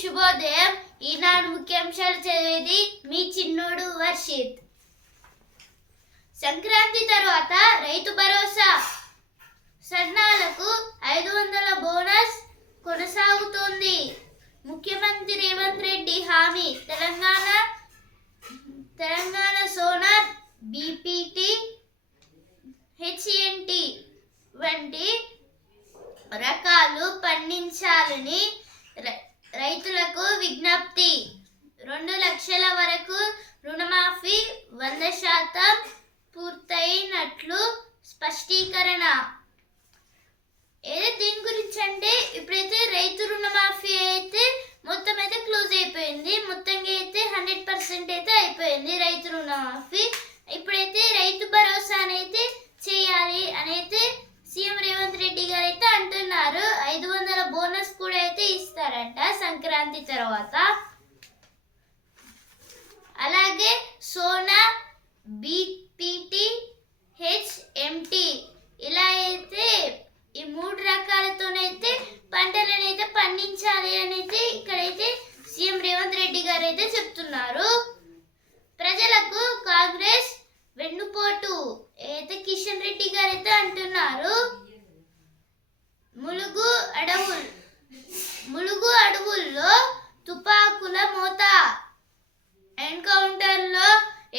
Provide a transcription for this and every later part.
శుభోదయం. ఈనాడు ముఖ్యాంశాలు చదివేది మీ చిన్నోడు వర్షిత్. సంక్రాంతి తర్వాత రైతు భరోసా సన్నాలకు 500 బోనస్ కొనసాగుతోంది. ముఖ్యమంత్రి రేవంత్ రెడ్డి హామీ. తెలంగాణ సోనార్, బీపీటీ, హెచ్ఎన్టీ వంటి రకాలు పండించాలని రైతులకు విజ్ఞప్తి. 2 లక్షల వరకు రుణమాఫీ 100% పూర్తయినట్లు స్పష్టీకరణ. దీని గురించి అంటే ఇప్పుడైతే రైతు రుణమాఫీ అయితే మొత్తం అయితే క్లోజ్ అయిపోయింది. మొత్తంగా అయితే 100% అయితే అయిపోయింది రైతు రుణమాఫీ. ఇప్పుడైతే రైతు భరోసా అయితే చేయాలి అని అయితే సీఎం రేవంత్ రెడ్డి గారు అయితే అంటున్నారు. 500 బోనస్ కూడా అయితే ఇస్తారంట సంక్రాంతి తర్వాత. అలాగే సోనా, బీపీటీ, హెచ్ఎంటీ ఇలా అయితే ఈ 3 రకాలతోనైతే పంటలను అయితే పండించాలి అని అయితే ఇక్కడైతే సీఎం రేవంత్ రెడ్డి గారు అయితే చెప్తున్నారు. ప్రజలకు కాంగ్రెస్ వెన్నుపోటు అయితే కిషన్ రెడ్డి గారు అయితే అంటున్నారు. ములుగు అడవుల్లో తుపాకుల మోత. ఎన్కౌంటర్లో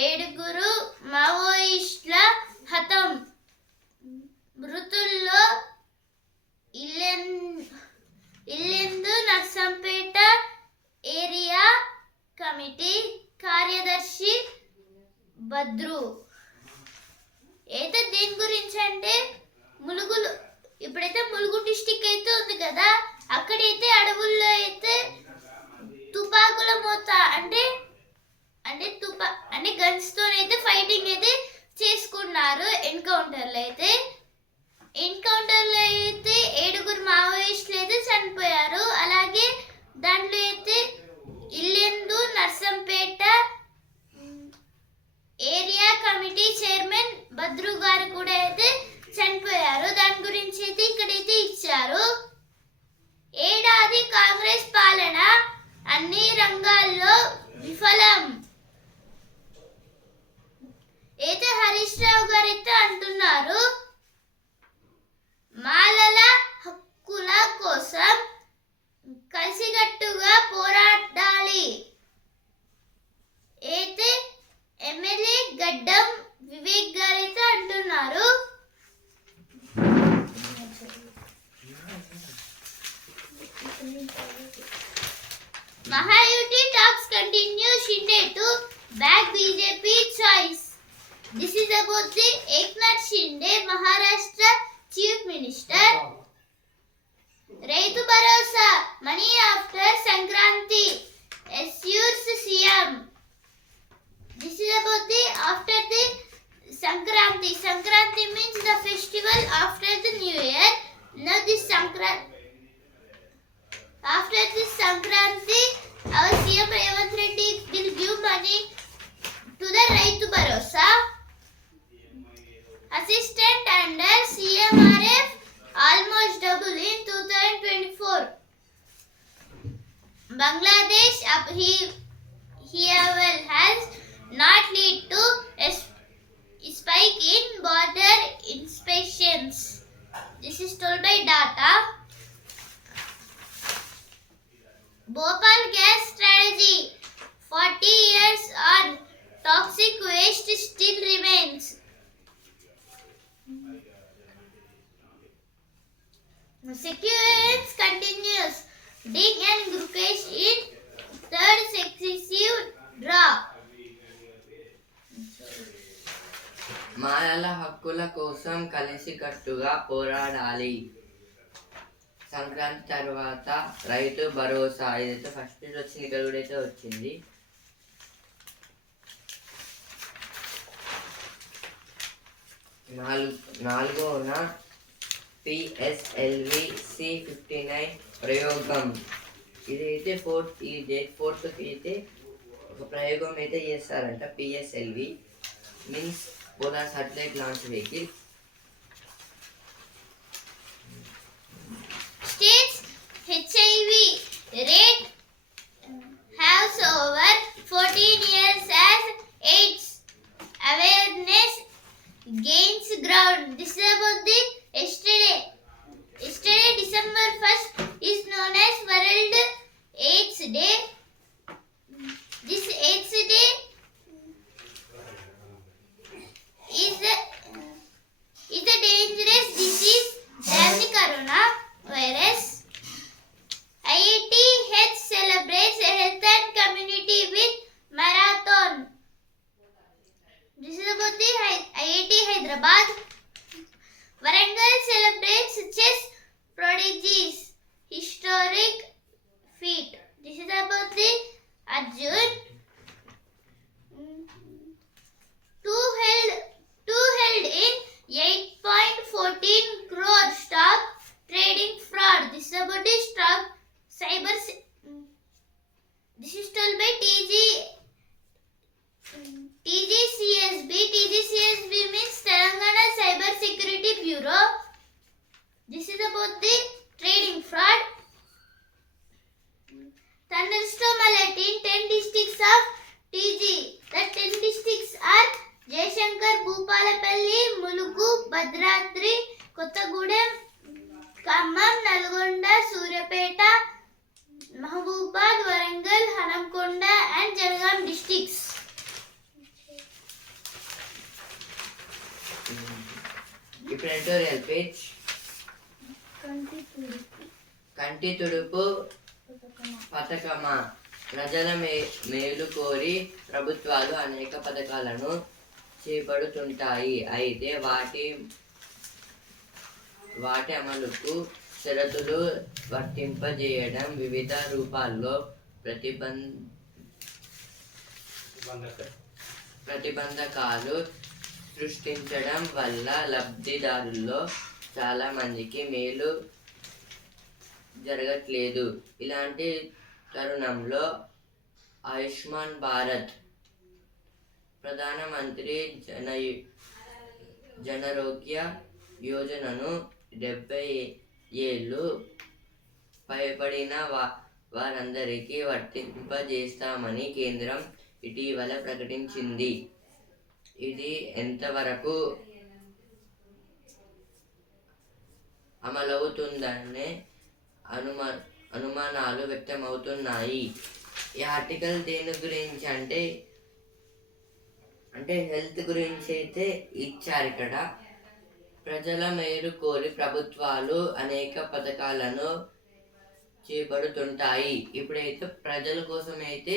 7 మావోయిస్టుల హతం. మృతుల్లో ఇల్లెందు నర్సంపేట ఏరియా కమిటీ కార్యదర్శి భద్రు. అయితే దీని గురించి అంటే ఇప్పుడైతే ములుగు డిస్టిక్ అయితే ఉంది కదా, అక్కడైతే అడవుల్లో అయితే తుపాకుల మోత అంటే గన్స్ తోనైతే ఫైటింగ్ అయితే చేసుకున్నారు. ఎన్కౌంటర్లో అయితే 7 మావోయిస్టులు అయితే చనిపోయారు. అలాగే దాంట్లో అయితే Yellandu Narsampet area committee chairman Bhadru గారు కూడా అయితే చనిపోయారు. దాని గురించి అయితే ఇక్కడైతే ఇచ్చారు. ఏడాది కాంగ్రెస్ పాలన అన్ని రంగాల్లో విఫలం అయితే హరీష్ రావు గారు అయితే అంటున్నారు. మాలల హక్కుల కోసం కలిసికట్టుగా పోరాడాలి అయితే ఎమ్మెల్యే గడ్డం వివేక్ గారు అయితే అంటున్నారు. Mahayuti talks continue. Shinde to back BJP choice. This is about the Eknath Shinde, Maharashtra Chief Minister. Raitu Bharosa money after Sankranti assures CM. This is about the after the Sankranti. Sankranti means the festival after the New Year. Now this after this Sankranti, our CM Revanth Reddy will give money to the Raitu Bharosa. Assistant under CMRF almost double in 2024. Bangladesh upheaval has not led to a spike in border inspections. This is told by data. Bhopal gas strategy. 40 years on, toxic waste still remains. Sequence continues. Ding and Gukesh in third successive draw. మాలల హక్కుల కోసం కలిసికట్టుగా పోరాడాలి. సంక్రాంతి తర్వాత రైతు భరోసా ఇదైతే first వచ్చింది, ఇక్కడ కూడా అయితే వచ్చింది. నాలుగోన PSLV C59 ప్రయోగం. ఇదైతే 4th అయితే ఒక ప్రయోగం అయితే చేస్తారంట. PSLV means polar satellite launch vehicle. States HIV rate TGCSB. TGCSB means Telangana Cyber Security Bureau. This is about the trading fraud. Thunderstorm alert in 10 districts of TG. The 10 districts are Jayashankar, Bhupalapalli, Mulugu, Bhadradri, Kottagudem, Khammam, Nalgonda, Suryapeta, Mahabubad, Warangal, Hanamkonda and Jalgaon districts. ఇప్పుడు editorial page. కంటి తుడుపు పథకమా. ప్రజల మేలు కోరి ప్రభుత్వాలు అనేక పథకాలను చేపడుతుంటాయి. అయితే వాటి అమలుకు షరతులు వర్తింపజేయడం, వివిధ రూపాల్లో ప్రతిబంధకాలు సృష్టించడం వల్ల లబ్ధిదారుల్లో చాలా మందికి మేలు జరగట్లేదు. ఇలాంటి తరుణంలో ఆయుష్మాన్ భారత్ ప్రధానమంత్రి జనారోగ్య యోజనను 70 ఏళ్ళు పైబడిన వారందరికీ వర్తింపజేస్తామని కేంద్రం ఇటీవల ప్రకటించింది. ఇది ఎంతవరకు అమలవుతుందనే అనుమానాలు వ్యక్తమవుతున్నాయి. ఈ ఆర్టికల్ దేని గురించి అంటే హెల్త్ గురించి అయితే ఇచ్చారు. ఇక్కడ ప్రజల మేలు కోరి ప్రభుత్వాలు అనేక పథకాలను చేపడుతుంటాయి. ఇప్పుడైతే ప్రజల కోసం అయితే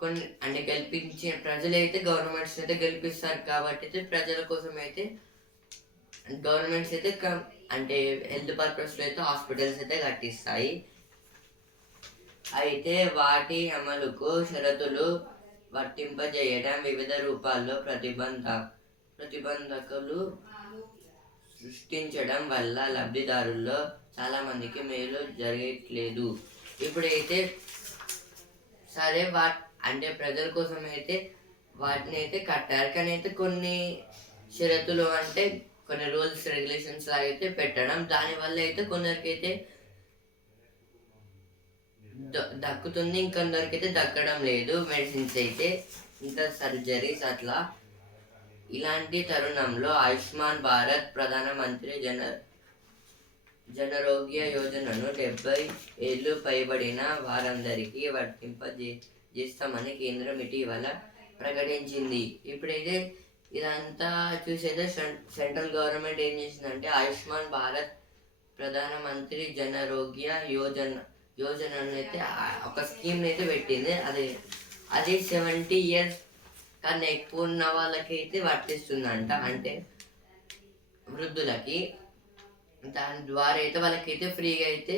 కొన్ని గెలిపించే ప్రజలైతే గవర్నమెంట్స్ అయితే గెలిపిస్తారు కాబట్టి అయితే ప్రజల కోసం అయితే గవర్నమెంట్స్ అయితే హెల్త్ పర్పస్లో అయితే హాస్పిటల్స్ అయితే కట్టిస్తాయి. అయితే వాటి అమలుకు షరతులు వర్తింపజేయడం, వివిధ రూపాల్లో ప్రతిబంధకాలు సృష్టించడం వల్ల లబ్ధిదారుల్లో చాలా మందికి మేలు జరగట్లేదు. ఇప్పుడైతే సరే ప్రజల కోసం అయితే వాటిని అయితే కట్టారు, కానీ అయితే కొన్ని షరతులు కొన్ని రూల్స్ రెగ్యులేషన్స్ అయితే పెట్టడం, దానివల్ల అయితే కొందరికైతే దక్కుతుంది, ఇంకొందరికైతే దక్కడం లేదు. మెడిసిన్స్ అయితే ఇంకా సర్జరీస్ అట్లా. ఇలాంటి తరుణంలో ఆయుష్మాన్ భారత్ ప్రధానమంత్రి జనారోగ్య యోజనను 70 ఏళ్ళు పైబడిన వారందరికీ వర్తింపజేస్తామని కేంద్రం ఇటీవల ప్రకటించింది. ఇప్పుడైతే ఇదంతా చూసైతే సెంట్రల్ గవర్నమెంట్ ఏం చేసిందంటే ఆయుష్మాన్ భారత్ ప్రధానమంత్రి జనారోగ్య యోజనను అయితే ఒక స్కీమ్ అయితే పెట్టింది. అది 70 years కన్నా ఎక్కువ ఉన్న వాళ్ళకైతే వర్తిస్తుందంట, అంటే వృద్ధులకి. దాని ద్వారా అయితే వాళ్ళకైతే ఫ్రీగా అయితే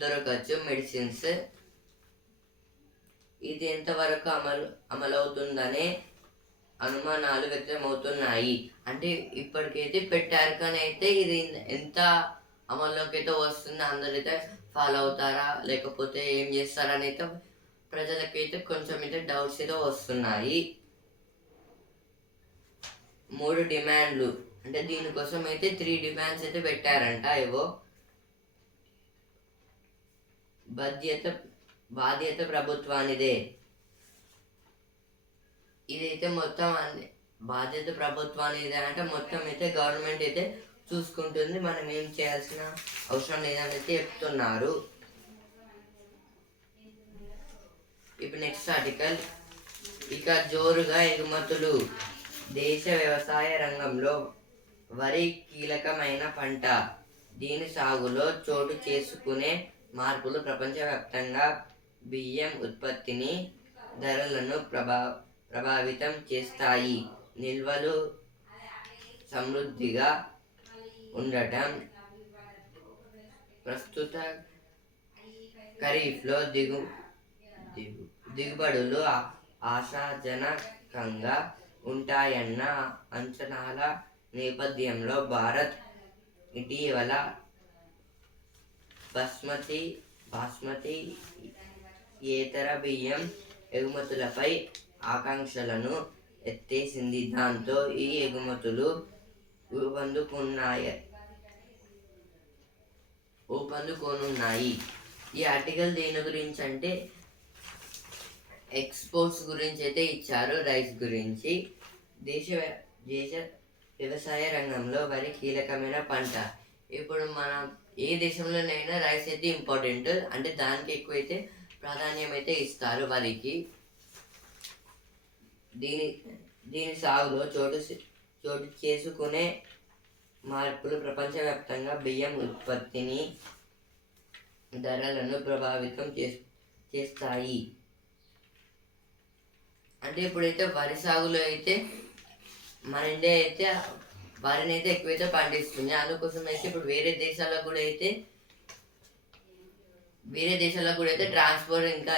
దొరకచ్చు మెడిసిన్స్. ఇది ఎంతవరకు అమలవుతుందనే అనుమానాలు వ్యక్తమవుతున్నాయి. ఇప్పటికైతే పెట్టారు, కానీ అయితే ఇది ఎంత అమల్లోకి అయితే వస్తుంది, అందరైతే ఫాలో అవుతారా లేకపోతే ఏం చేస్తారని అయితే ప్రజలకైతే కొంచెం అయితే డౌట్స్ అయితే వస్తున్నాయి. 3 డిమాండ్లు దీనికోసం అయితే 3 డిమాండ్స్ అయితే పెట్టారంట. ఏవో బాధ్యత ప్రభుత్వానిదే. ఇదైతే మొత్తం బాధ్యత ప్రభుత్వానిదే మొత్తం అయితే గవర్నమెంట్ అయితే చూసుకుంటుంది, మనం ఏం చేయాల్సిన అవసరం లేదని అయితే చెప్తున్నారు. ఇప్పుడు నెక్స్ట్ ఆర్టికల్. ఇక జోరుగా ఎగుమతులు. దేశ వ్యవసాయ రంగంలో వరి కీలకమైన పంట. దీని సాగులో చోటు చేసుకునే మార్పులు ప్రపంచవ్యాప్తంగా బియ్యం ఉత్పత్తిని, ధరలను ప్రభావితం చేస్తాయి. నిల్వలు సమృద్ధిగా ఉండటం, ప్రస్తుత ఖరీఫ్లో దిగుబడులు ఆశాజనకంగా ఉంటాయన్న అంచనాల నేపథ్యంలో భారత్ ఇటీవల బాస్మతి ఏతర బియ్యం ఎగుమతులపై ఆకాంక్షలను ఎత్తేసింది. దాంతో ఈ ఎగుమతులు ఊపందుకోనున్నాయి. ఈ ఆర్టికల్ దేని గురించి అంటే ఎక్స్పోర్ట్స్ గురించి అయితే ఇచ్చారు, రైస్ గురించి. దేశ వ్యవసాయ రంగంలో వరి కీలకమైన పంట. ఇప్పుడు మనం ఏ దేశంలోనైనా రైస్ అయితే ఇంపార్టెంట్, అంటే దానికి ఎక్కువైతే ప్రాధాన్యం అయితే ఇస్తారు వరికి. దీని సాగులో చోటు చేసుకునే మార్పులు ప్రపంచవ్యాప్తంగా బియ్యం ఉత్పత్తిని, ధరలను ప్రభావితం చేస్తాయి. అంటే ఇప్పుడైతే వరి సాగులో అయితే మన ఇండియా అయితే వరిని అయితే ఎక్కువైతే పండిస్తుంది. అందుకోసం అయితే ఇప్పుడు వేరే దేశాలకు కూడా అయితే ట్రాన్స్పోర్ట్ ఇంకా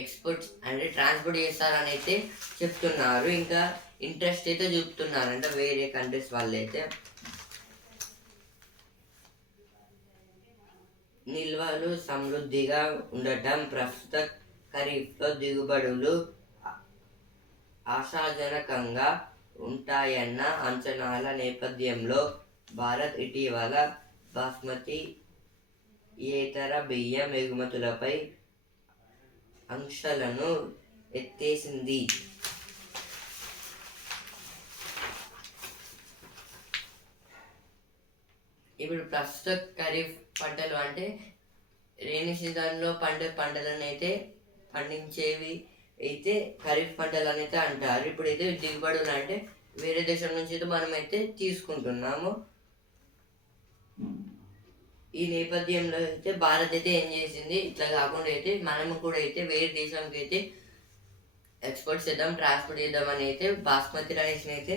ఎక్స్పోర్ట్స్ అంటే ట్రాన్స్పోర్ట్ చేస్తారని అయితే చెప్తున్నారు. ఇంకా ఇంట్రెస్ట్ అయితే చూపుతున్నారు అంటే వేరే కంట్రీస్ వాళ్ళు అయితే. నిల్వలు సమృద్ధిగా ఉండటం, ప్రస్తుత ఖరీఫ్లో దిగుబడులు ఆశాజనకంగా ఉంటాయన్న అంచనాల నేపథ్యంలో భారత్ ఇటీవల బాస్మతి ఏతర బియ్యం ఎగుమతులపై ఆంక్షలను ఎత్తేసింది. ఇప్పుడు ప్రస్తుత ఖరీఫ్ పంటలు అంటే రైనీ సీజన్లో పండే పంటలను అయితే పండించేవి అయితే ఖరీఫ్ పంటలు అయితే అంటారు. ఇప్పుడైతే దిగుబడులు అంటే వేరే దేశం నుంచి అయితే మనం అయితే తీసుకుంటున్నాము. ఈ నేపథ్యంలో అయితే భారత్ అయితే ఏం చేసింది, ఇట్లా కాకుండా అయితే మనము కూడా అయితే వేరే దేశానికి అయితే ఎక్స్పోర్ట్ చేద్దాం, ట్రాన్స్పోర్ట్ చేద్దాం అని అయితే బాస్మతి రైస్ని అయితే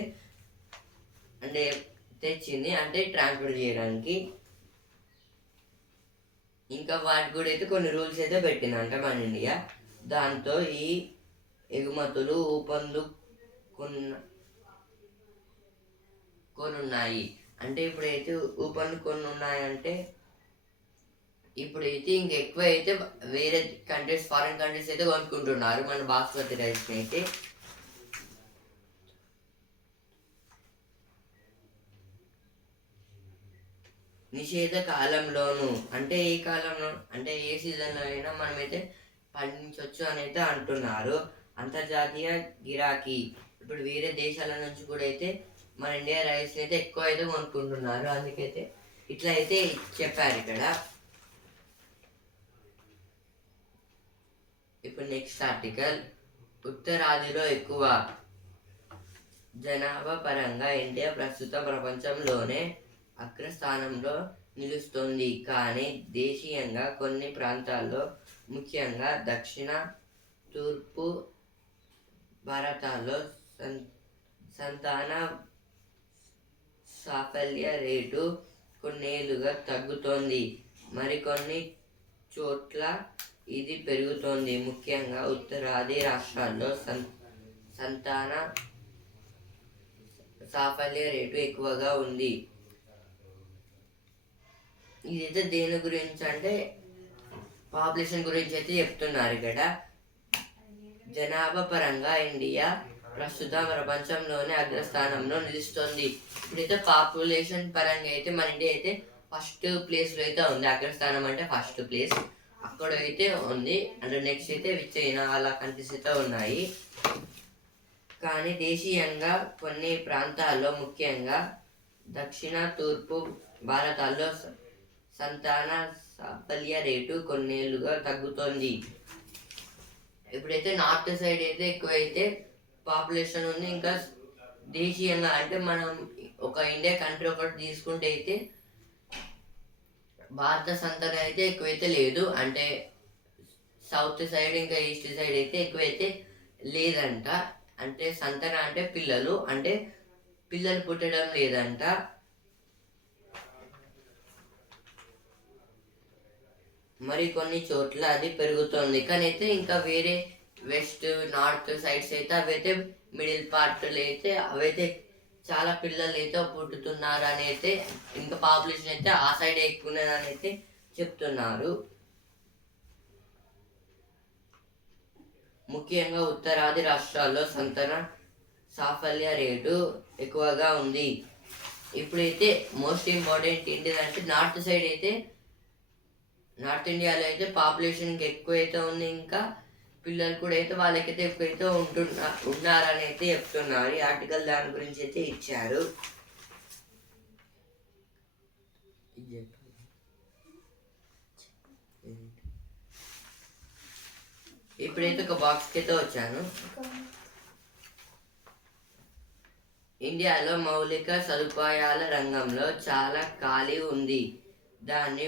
అంటే తెచ్చింది, అంటే ట్రాన్స్పోర్ట్ చేయడానికి. ఇంకా వాటికి కూడా అయితే కొన్ని రూల్స్ అయితే పెట్టిందంట మన ఇండియా. దాంతో ఈ ఎగుమతులు ఊపందుకొనున్నాయి. అంటే ఇప్పుడైతే ఊపందుకొనున్నాయంటే ఇప్పుడైతే ఇంకెక్కువ అయితే వేరే కంట్రీస్, ఫారిన్ కంట్రీస్ అయితే కొనుక్కుంటున్నారు మన బాస్మతి రైస్ని అయితే. నిషేధ కాలంలోను అంటే ఏ కాలంలో అంటే ఏ సీజన్లో అయినా మనమైతే పండించవచ్చు అని అయితే అంటున్నారు. అంతర్జాతీయ గిరాకీ, ఇప్పుడు వేరే దేశాల నుంచి కూడా అయితే మన ఇండియా రైస్ని అయితే ఎక్కువ అయితే కొనుక్కుంటున్నారు. అందుకైతే ఇట్లా అయితే చెప్పారు ఇక్కడ. ఇప్పుడు నెక్స్ట్ ఆర్టికల్, ఉత్తరాదిలో ఎక్కువ జనాభా పరంగా ఇండియా ప్రస్తుతం ప్రపంచంలోనే అగ్రస్థానంలో నిలుస్తుంది. కానీ దేశీయంగా కొన్ని ప్రాంతాల్లో, ముఖ్యంగా దక్షిణ తూర్పు భారతాల్లో సంతాన సాఫల్య రేటు కొన్నేళ్లుగా తగ్గుతోంది. మరికొన్ని చోట్ల ఇది పెరుగుతోంది. ముఖ్యంగా ఉత్తరాది రాష్ట్రాల్లో సంతాన సాఫల్య రేటు ఎక్కువగా ఉంది. ఇదైతే దేని గురించి అంటే పాపులేషన్ గురించి అయితే చెప్తున్నారు ఇక్కడ. జనాభా పరంగా ఇండియా ప్రస్తుతం ప్రపంచంలోనే అగ్రస్థానంలో నిలుస్తుంది. ఇప్పుడైతే పాపులేషన్ పరంగా అయితే మన ఇండియా అయితే ఫస్ట్ ప్లేస్లో అయితే ఉంది. అగ్రస్థానం అంటే ఫస్ట్ ప్లేస్ అక్కడ అయితే ఉంది. అంటే నెక్స్ట్ అయితే చైనా అలా కంట్రీస్ అయితే ఉన్నాయి. కానీ దేశీయంగా కొన్ని ప్రాంతాల్లో, ముఖ్యంగా దక్షిణ తూర్పు భారతాల్లో సంతాన సాఫల్య రేటు కొన్నేళ్లుగా తగ్గుతోంది. ఇప్పుడైతే నార్త్ సైడ్ అయితే ఎక్కువైతే పాపులేషన్ ఉంది. ఇంకా దేశీయంగా అంటే మనం ఒక ఇండియా కంట్రీ ఒకటి తీసుకుంటే అయితే భారత సంతానం అయితే ఎక్కువైతే లేదు. అంటే సౌత్ సైడ్ ఇంకా ఈస్ట్ సైడ్ అయితే ఎక్కువైతే లేదంట. అంటే సంతానం అంటే పిల్లలు, అంటే పిల్లలు పుట్టడం లేదంట. మరి కొన్ని చోట్ల అది పెరుగుతుంది. కానీ అయితే ఇంకా వేరే వెస్ట్ నార్త్ సైడ్స్ అయితే అవైతే మిడిల్ పార్ట్లు అయితే అవైతే చాలా పిల్లలు అయితే పుట్టుతున్నారు అని అయితే, ఇంకా పాపులేషన్ అయితే ఆ సైడ్ ఎక్కువ ఉన్నదని అయితే చెప్తున్నారు. ముఖ్యంగా ఉత్తరాది రాష్ట్రాల్లో సంతాన సాఫల్య రేటు ఎక్కువగా ఉంది. ఇప్పుడైతే మోస్ట్ ఇంపార్టెంట్ ఏంటిదంటే నార్త్ ఇండియాలో అయితే పాపులేషన్ ఎక్కువైతే ఉంది, ఇంకా పిల్లలు కూడా అయితే వాళ్ళకైతే ఎక్కువైతే ఉన్నారని అయితే చెప్తున్నారు. ఈ ఆర్టికల్ దాని గురించి అయితే ఇచ్చారు. ఇప్పుడైతే ఒక బాక్స్కి అయితే వచ్చాను. ఇండియాలో మౌలిక సదుపాయాల రంగంలో చాలా ఖాళీ ఉంది. దాన్ని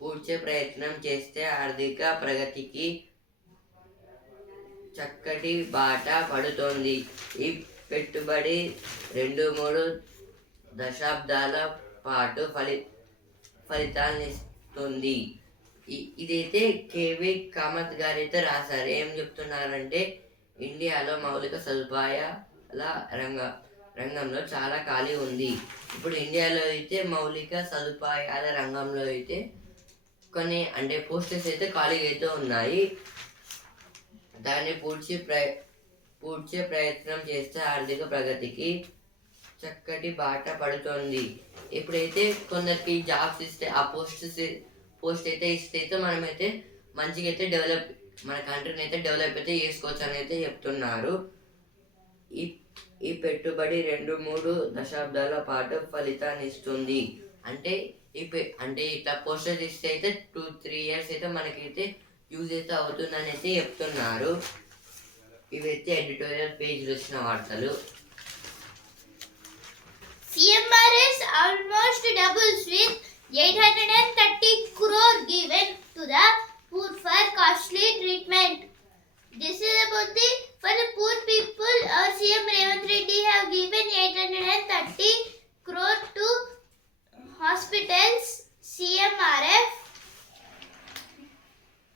పూడ్చే ప్రయత్నం చేస్తే ఆర్థిక ప్రగతికి చక్కటి బాట పడుతోంది. ఈ పెట్టుబడి 2-3 దశాబ్దాల పాటు ఫలితాలనిస్తుంది. ఇదైతే కేవి కామత్ గారు అయితే రాశారు. ఏం చెప్తున్నారంటే ఇండియాలో మౌలిక సదుపాయాల రంగంలో చాలా ఖాళీ ఉంది. ఇప్పుడు ఇండియాలో అయితే మౌలిక సదుపాయాల రంగంలో అయితే కొన్ని పోస్టెస్ అయితే ఖాళీగా అయితే ఉన్నాయి. దాన్ని పూడ్చే ప్రయత్నం చేస్తే ఆర్థిక ప్రగతికి చక్కటి బాట పడుతుంది. ఇప్పుడైతే కొందరికి జాబ్స్ ఇస్తే ఆ పోస్ట్ అయితే ఇస్తే మనమైతే మంచిగా అయితే మన కంట్రీని అయితే డెవలప్ అయితే చేసుకోవచ్చు అని అయితే చెప్తున్నారు. ఈ పెట్టుబడి 2-3 దశాబ్దాల పాటు ఫలితాన్ని ఇస్తుంది. అంటే ఇట్లా పోస్టర్స్ ఇస్తే అయితే 2-3 years అయితే మనకైతే యూజ్ అయితే అవుతుందని అయితే చెప్తున్నారు. ఇవైతే ఎడిటోరియల్ పేజ్లో వచ్చిన వార్తలు. CMRS almost doubles with 830 crore given to the poor for costly treatment. This is about for the poor people. Our CM Revanth Reddy have given 830 crore to hospitals. CMRF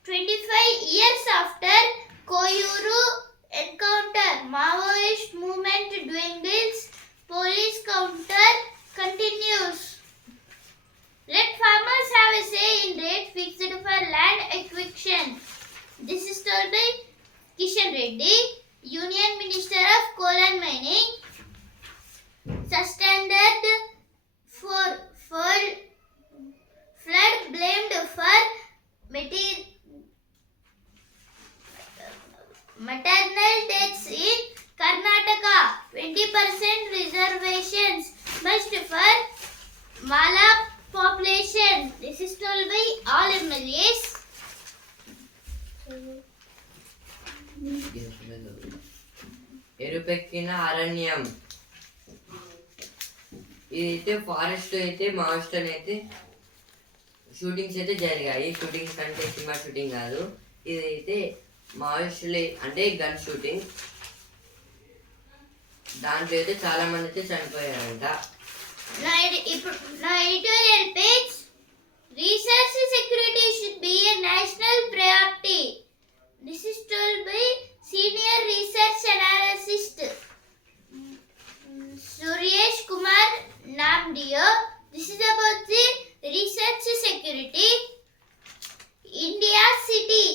25 years after Koyuru encounter, Maoist movement dwindles, police counter continues. Let farmers have a say in rate fixed for land acquisition. This is told by Kishan Reddy, Union Minister of Coal and Mining. Suspended for flood blamed for maternal deaths in Karnataka. 20% reservations must for Mala population. This is told by all MLAs. ఎరుపెక్కిన అరణ్యం. ఇదైతే forest అయితే Maoist అయితే shootings అయితే జరిగాయి. Shootings అంటే cinema shooting కాదు, ఇదైతే మావోయిస్టులే gun shooting. దాంట్లో అయితే చాలా మంది అయితే చనిపోయారంట. నా editorial page, research security should be a national priority. This is told by senior research analyst Suresh Kumar Namdio. This is about the research security. India city,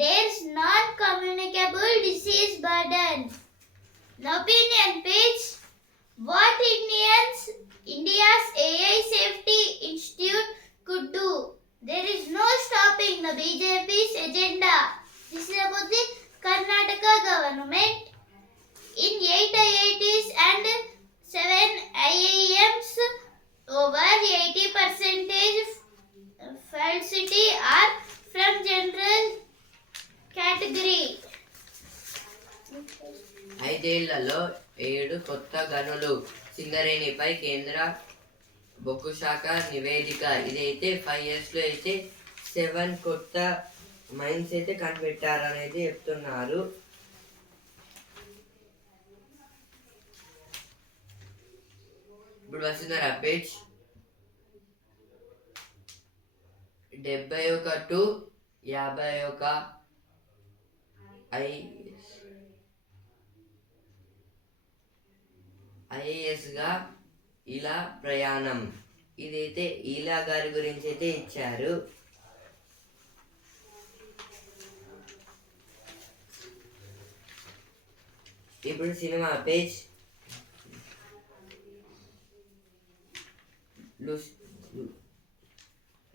there's non-communicable disease burden. The opinion page, what India's AI Safety Institute could do. There is no stopping the BJP's agenda. This is about the Karnataka government. In 8 IITs and 7 IIMs, over 80% faculty are from general category. 5 ఏళ్లలో 7 కొత్త గనులు. సింగరేణిపై కేంద్ర బొగ్గు శాఖ నివేదిక. ఇదైతే 5 years లో అయితే 7 కొత్త మైన్స్ అయితే కనిపెట్టారని అయితే చెప్తున్నారు. ఇప్పుడు వస్తున్నారా పేజ్ 71 to 51 ఐఏఎస్ గా ఇలా ప్రయాణం. ఇదైతే ఈలా గారి గురించి అయితే ఇచ్చారు. ఇప్పుడు సినిమా పేజ్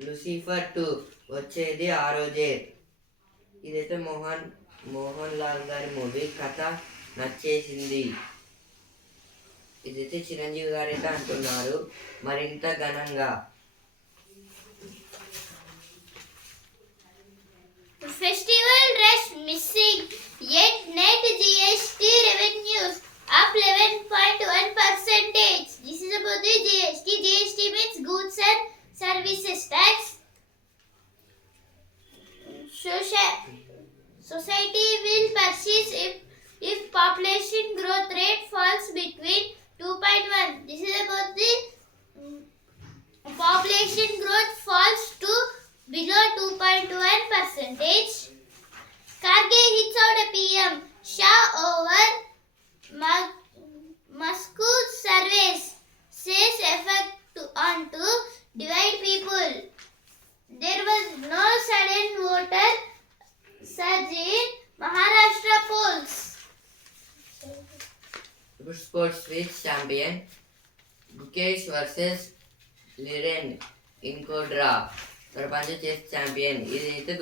లూసిఫర్ 2 వచ్చేది ఆ రోజే. ఇదైతే మోహన్ లాల్ గారి మూవీ. కథ నచ్చేసింది. ఇదైతే చిరంజీవి గారు అయితే అంటున్నారు మరింత ఘనంగా. Festival rush missing, yet net GST revenues up 11.1%. This is about the GST. GST means goods and services tax. Society will persist if population growth rate falls between 2.1. This is about the population growth falls to below 2.1%. Karge hits out a PM Shah over Moscow surveys says effect on to divide people. There was no sudden voter surge in Maharashtra polls. Sports with champion Gukesh versus Liren ఇన్కోడ్రా ప్రపంచ chess champion. ఇదైతే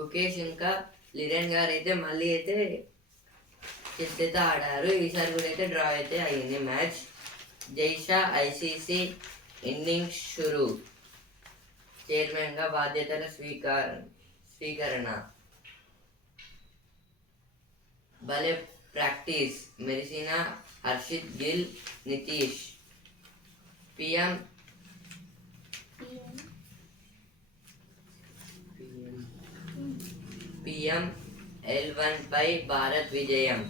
గుకేష్ ఇంకా Liren గారు అయితే మళ్ళీ అయితే chess అయితే ఆడారు. ఈసారి కూడా అయితే డ్రా అయితే అయ్యింది మ్యాచ్. జైషా ఐసీసీ ఇన్నింగ్స్ షురు. చైర్మన్గా బాధ్యతల స్వీకరణ. భలే ప్రాక్టీస్ మెరిసిన హర్షిత్ గిల్ నితీష్. పిఎం L1 పై భారత్ విజయం.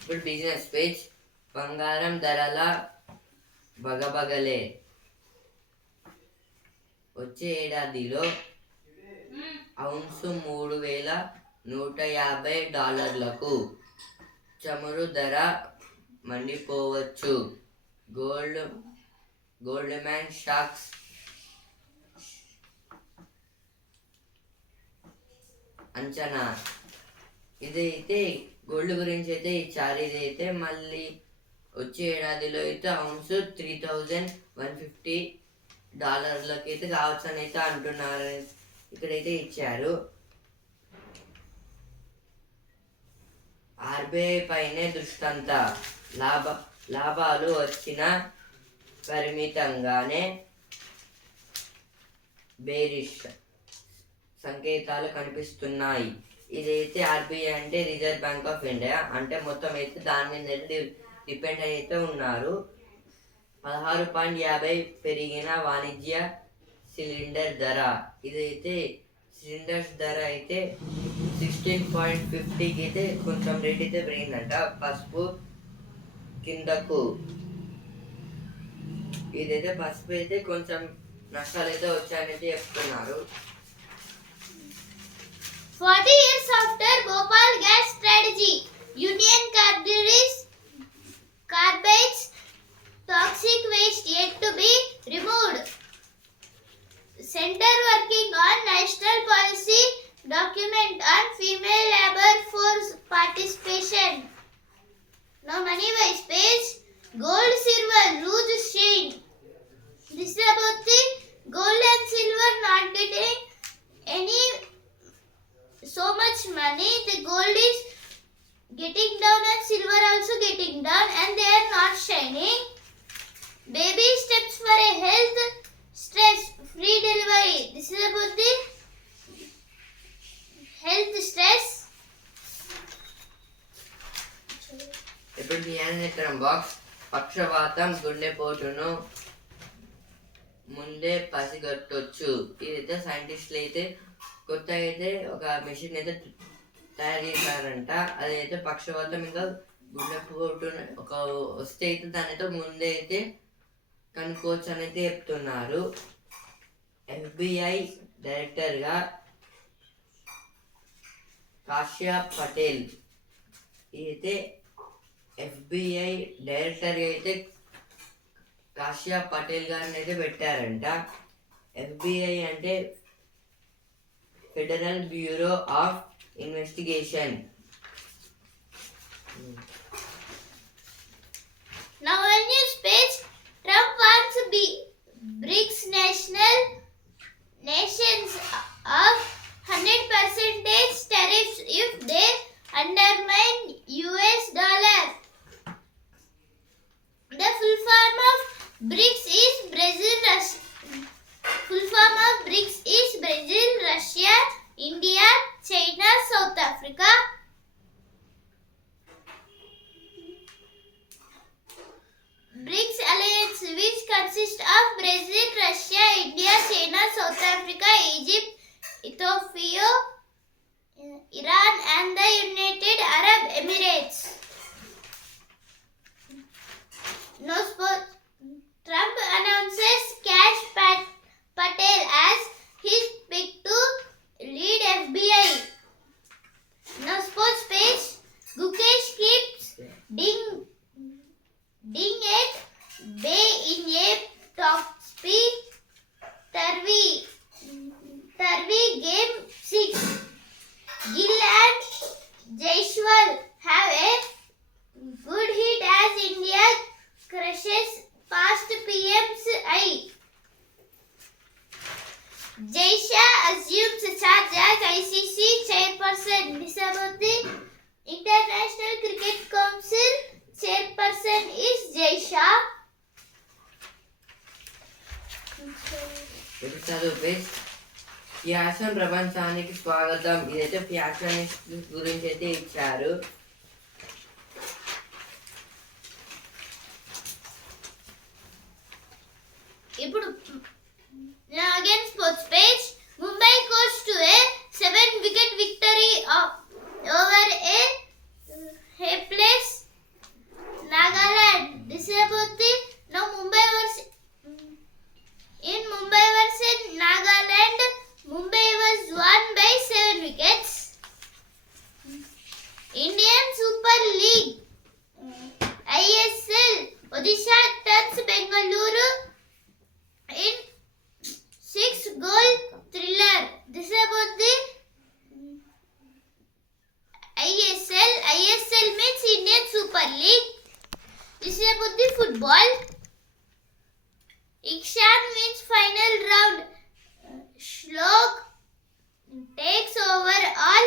ఇప్పుడు బిజినెస్ పేజ్. బంగారం ధరల బగబగలే. వచ్చే ఏడాదిలో ఔన్సు $3,150. చమురు ధర మండిపోవచ్చు. గోల్డ్మ్యాన్ షాక్స్ అంచనా. ఇదైతే గోల్డ్ గురించి అయితే ఇచ్చారు. ఇదైతే మళ్ళీ వచ్చే ఏడాదిలో అయితే ఔన్స్ $3,150 అయితే కావచ్చు అని అయితే అంటున్నారు. ఇక్కడైతే ఇచ్చారు. ఆర్బీఐ పైనే దృష్టంతా. లాభాలు వచ్చిన పరిమితంగానే బేరిష్ సంకేతాలు కనిపిస్తున్నాయి. ఇదైతే ఆర్బీఐ అంటే రిజర్వ్ బ్యాంక్ ఆఫ్ ఇండియా. అంటే మొత్తం అయితే దాని మీద డిపెండ్ అయితే ఉన్నారు. 16.50 పెరిగిన వాణిజ్య సిలిండర్ ధర. ఇదైతే సిలిండర్స్ ధర అయితే 16.50కి అయితే కొంచెం రేట్ అయితే పెరిగిందంట. పసుపు కిందకు. ఇదైతే పసుపు అయితే కొంచెం నష్టాలు అయితే వచ్చాయని అయితే చెప్తున్నారు. 40 years after Bhopal gas strategy, Union Carbide's toxic waste yet to be removed. Center working on national policy document on female labor force participation. Now money wise page. Gold, silver, Ruth Shane. This is about the gold and silver not getting any so much money. The gold is getting down and silver also getting down and they are not shining. Baby steps for a health stress free delivery. This is about the health stress. ఇప్పుడు జ్ఞానేతరం box. పక్షవాతం గుండెపోటును ముందే పసిగట్టొచ్చు. ఇదైతే సైంటిస్టులు అయితే కొత్త అయితే ఒక machine అయితే తయారు చేశారంట. అదైతే పక్షవాతం ఇంకా గుండెపోటు ఒక వస్తే అయితే దాని అయితే ముందే అయితే కనుక్కోవచ్చు అని అయితే చెప్తున్నారు. FBI డైరెక్టర్గా కాశ్యప్ పటేల్. ఇదైతే FBI డైరెక్టర్గా అయితే కాశ్యప్ పటేల్ గారిని అయితే పెట్టారంట. FBI అంటే federal bureau of investigation. Now a news page. Trump wants BRICS nations of 100% tariffs if they undermine US dollar. The full form of BRICS is Brazil, Russia, India, China, South Africa. BRICS alliance, which consists of Brazil, Russia, India, China, South Africa, Egypt, Ethiopia, Iran, and the United Arab Emirates. No sport. Trump announces Kash Patel as his pick to lead FBI. No sports page. Gukesh keeps ding at bay in a top speed. Tarvi game 6. Gill and Jaiswal have a good hit as India crushes past PM's eye. Jaisha assumes charge as ICC chairperson. This about the International Cricket Council chairperson is Jaisha. Fashion ప్రపంచానికి స్వాగతం. ఇదైతే fashion గురించి అయితే ఇచ్చారు. ఇప్పుడు again sports page. Mumbai coast to a 7-wicket victory over a helpless Nagaland. This is about the now Mumbai versus Nagaland. Mumbai was won by 7 wickets. Indian Super League ISL Odisha turns Bengaluru in 6-goal thriller. This is about the ISL. ISL means Indian Super League. This is about the football. Ikshan wins final round. Shlok takes over all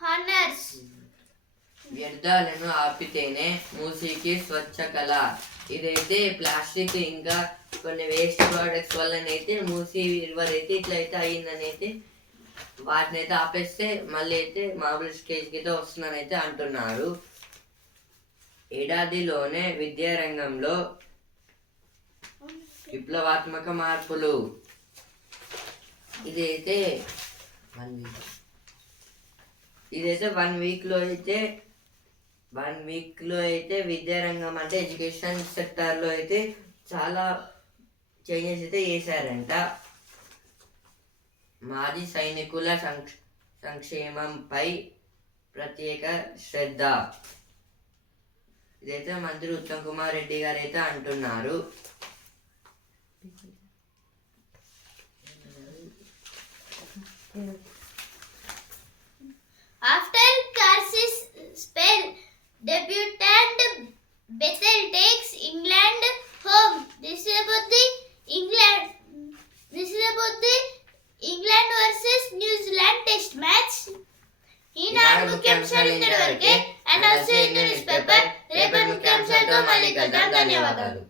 honors. వ్యర్థాలను ఆపితేనే మూసీకి స్వచ్ఛ కళ. ఇదైతే plastic ఇంకా కొన్ని waste products వల్లనైతే Musi river అయితే ఇట్లయితే అయ్యిందని అయితే వాటిని అయితే ఆపేస్తే మళ్ళీ అయితే మామూలు స్టేజ్కి అయితే వస్తుందని అయితే అంటున్నారు. ఏడాదిలోనే విద్యారంగంలో విప్లవాత్మక మార్పులు. ఇదైతే 1 వీక్లో అయితే విద్యారంగం అంటే ఎడ్యుకేషన్ సెక్టార్లో అయితే చాలా చేంజెస్ అయితే చేశారంట. మాజీ సైనికుల సంక్షేమంపై ప్రత్యేక శ్రద్ధ. ఇదైతే మంత్రి ఉత్తమ్ కుమార్ రెడ్డి గారు అయితే అంటున్నారు. After Karsis spell, debutant Bethel takes England home. This is about the England versus New Zealand test match. ఈనాడు ముఖ్యాంశాలు ఇంతవరకే. And also in news paper. రేపటి ముఖ్యాంశాలతో మళ్ళీ కలుద్దాం. ధన్యవాదాలు.